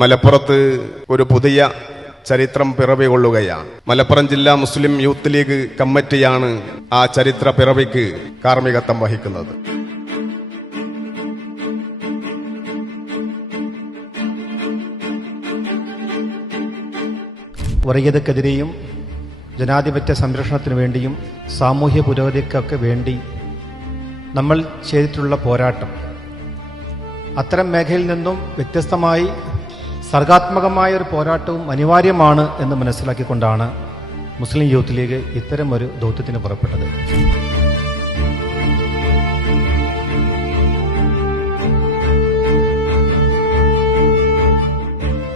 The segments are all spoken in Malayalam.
മലപ്പുറത്ത് ഒരു പുതിയ ചരിത്രം പിറവികൊള്ളുകയാണ്. മലപ്പുറം ജില്ലാ മുസ്ലിം യൂത്ത് ലീഗ് കമ്മിറ്റിയാണ് ആ ചരിത്ര പിറവിക്ക് കാർമ്മികത്വം വഹിക്കുന്നത്. വർഗീയതക്കെതിരെയും ജനാധിപത്യ സംരക്ഷണത്തിനു വേണ്ടിയും സാമൂഹ്യ പുരോഗതിക്കൊക്കെ വേണ്ടി നമ്മൾ ചെയ്തിട്ടുള്ള പോരാട്ടം അത്തരം മേഖലയിൽ നിന്നും വ്യത്യസ്തമായി സർഗാത്മകമായ ഒരു പോരാട്ടവും അനിവാര്യമാണ് എന്ന് മനസ്സിലാക്കിക്കൊണ്ടാണ് മുസ്ലിം യൂത്ത് ലീഗ് ഇത്തരം ഒരു ദൗത്യത്തിന് പുറപ്പെട്ടത്.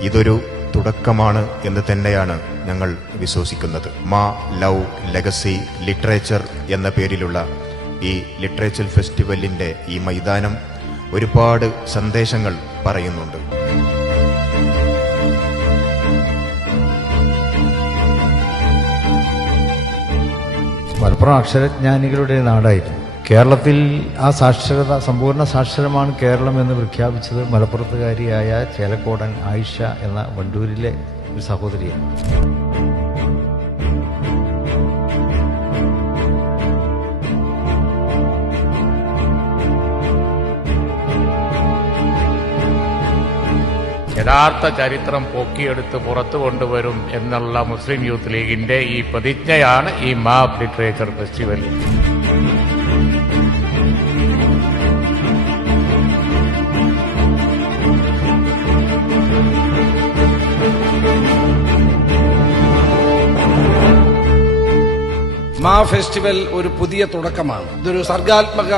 ഇതൊരു തുടക്കമാണ് എന്ന് തന്നെയാണ് ഞങ്ങൾ വിശ്വസിക്കുന്നത്. മാ ലവ് ലെഗസി ലിറ്ററേച്ചർ എന്ന പേരിലുള്ള ഈ ലിറ്ററേച്ചർ ഫെസ്റ്റിവലിന്റെ ഈ മൈതാനം ഒരുപാട് സന്ദേശങ്ങൾ പറയുന്നുണ്ട്. മലപ്പുറം അക്ഷരജ്ഞാനികളുടെ നാടായിരുന്നു. കേരളത്തിൽ ആ സാക്ഷരത സമ്പൂർണ്ണ സാക്ഷരമാണ് കേരളം എന്ന് പ്രഖ്യാപിച്ചത് മലപ്പുറത്തുകാരിയായ ചേലക്കോടൻ ആയിഷ എന്ന വണ്ടൂരിലെ ഒരു സഹോദരിയാണ്. യഥാർത്ഥ ചരിത്രം പൊക്കിയെടുത്ത് പുറത്തു കൊണ്ടുവരും എന്നുള്ള മുസ്ലിം യൂത്ത് ലീഗിന്റെ ഈ പ്രതിജ്ഞയാണ് ഈ മാപ്പ് ലിറ്ററേച്ചർ ഫെസ്റ്റിവൽ. മാ ഫെസ്റ്റിവൽ ഒരു പുതിയ തുടക്കമാണ്. ഇതൊരു സർഗാത്മക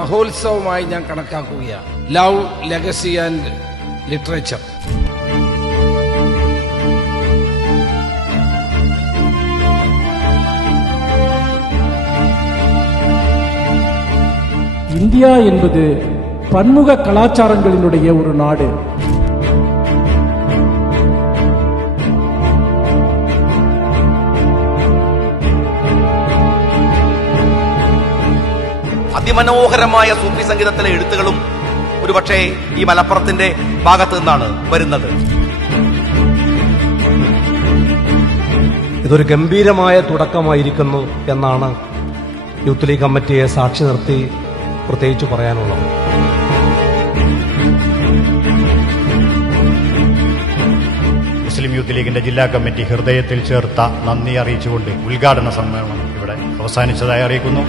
മഹോത്സവമായി ഞാൻ കണക്കാക്കുകയാണ്. Love legacy and literature. India என்பது பன்முக கலாச்சாரங்களினுடைய ஒரு நாடு. അതിമനോഹരമായ സൂഫി സംഗീതത്തിലെ എഴുത്തുകളും ഒരുപക്ഷെ ഈ മലപ്പുറത്തിന്റെ ഭാഗത്ത് നിന്നാണ് വരുന്നത്. ഇതൊരു ഗംഭീരമായ തുടക്കമായിരിക്കുന്നു എന്നാണ് യൂത്ത് ലീഗ് കമ്മിറ്റിയെ സാക്ഷി നിർത്തി പ്രത്യേകിച്ച് പറയാനുള്ളത്. മുസ്ലിം യൂത്ത് ലീഗിന്റെ ജില്ലാ കമ്മിറ്റി ഹൃദയത്തിൽ ചേർത്ത നന്ദി അറിയിച്ചുകൊണ്ട് ഉദ്ഘാടന സമ്മേളനം ഇവിടെ അവസാനിച്ചതായി അറിയിക്കുന്നു.